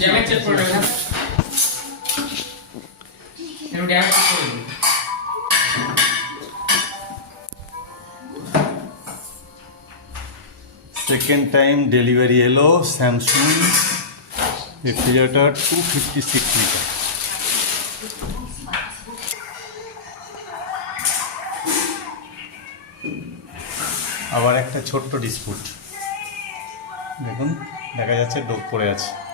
Damage check করে নেবেন। এর ড্যামেজ চেক করে নেবেন। সেকেন্ড টাইম ডেলিভারি এলো স্যামসুং রেফ্রিজারেটর 256 লিটার। আবার একটা ছোট্ট ডিসপুট, দেখুন দেখা যাচ্ছে ডোক পড়ে আছে।